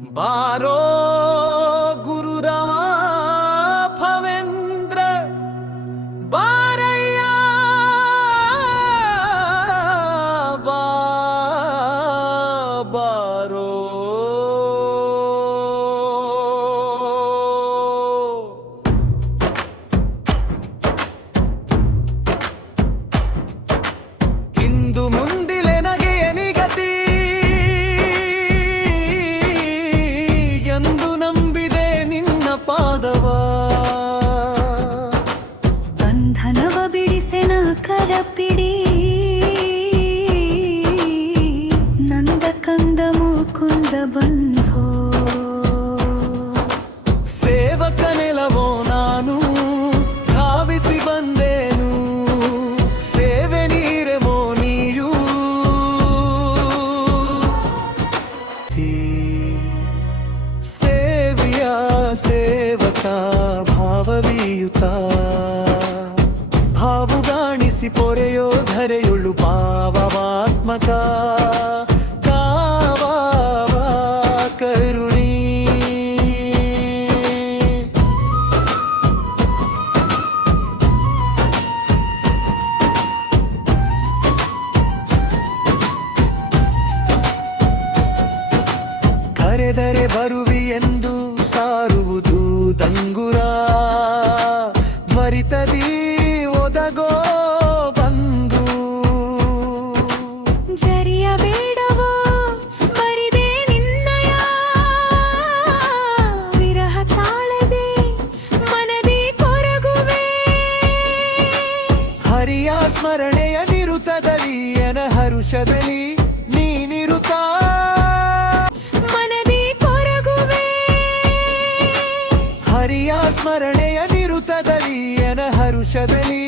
ಬಾರೋ ಗುರು ರಾಘವೇಂದ್ರ ಬಾರಯ್ಯ ಬಾರೋ ಇಂದು ಮುಂದಿಲೆ ನಗೆಯ ನಿಗತಿ ಎಂದು ನಂಬಿದೆ ನಿನ್ನ ಪಾದವ ಬಂಧನವ ಬಿಡಿಸೆನ ಕರಪಿಡಿ ನಂದ ಕಂದ ಮುಕುಂದ ಬಂಧೋ ಸೇವಕ ನೆಲವೋ ನಾನು ಧಾವಿಸಿ ಬಂದೇನು ಸೇವೆ ನೀರೆಮೋ ನೀಯೂ ಸೇವಿಯ ಸೇವಕ ಭಾವವಿಯುತ ಭಾವುಗಾಣಿಸಿ ಪೊರೆಯೋ ಧರೆಯುಳ್ಳು ಭಾವವಾತ್ಮಕ ಕಾವ ಕರುಣಿ ಕರೆದರೆ ಬರುವಿ ಎಂದು ಸಾರುವುದು ದಂಗುರ ತ್ವರಿತದಿ ಒದಗೋ ಬಂದು ಜರಿಯ ಬೇಡವೋ ಬರಿದೆ ನಿನ್ನಯ ವಿರಹ ತಾಳದೆ ಮನದಿ ಕೊರಗುವೆ ಹರಿಯ ಸ್ಮರಣೆಯ ನಿರುತದಲ್ಲಿ ಎನ ಹರುಷದಲ್ಲಿ ನೀನಿರುತ್ತ ಮನದಿ ಕೊರಗುವೆ ಹರಿಯ ಸ್ಮರಣೆಯ ನಿರುತದಲ್ಲಿ ಎನ ಹರುಷದಲ್ಲಿ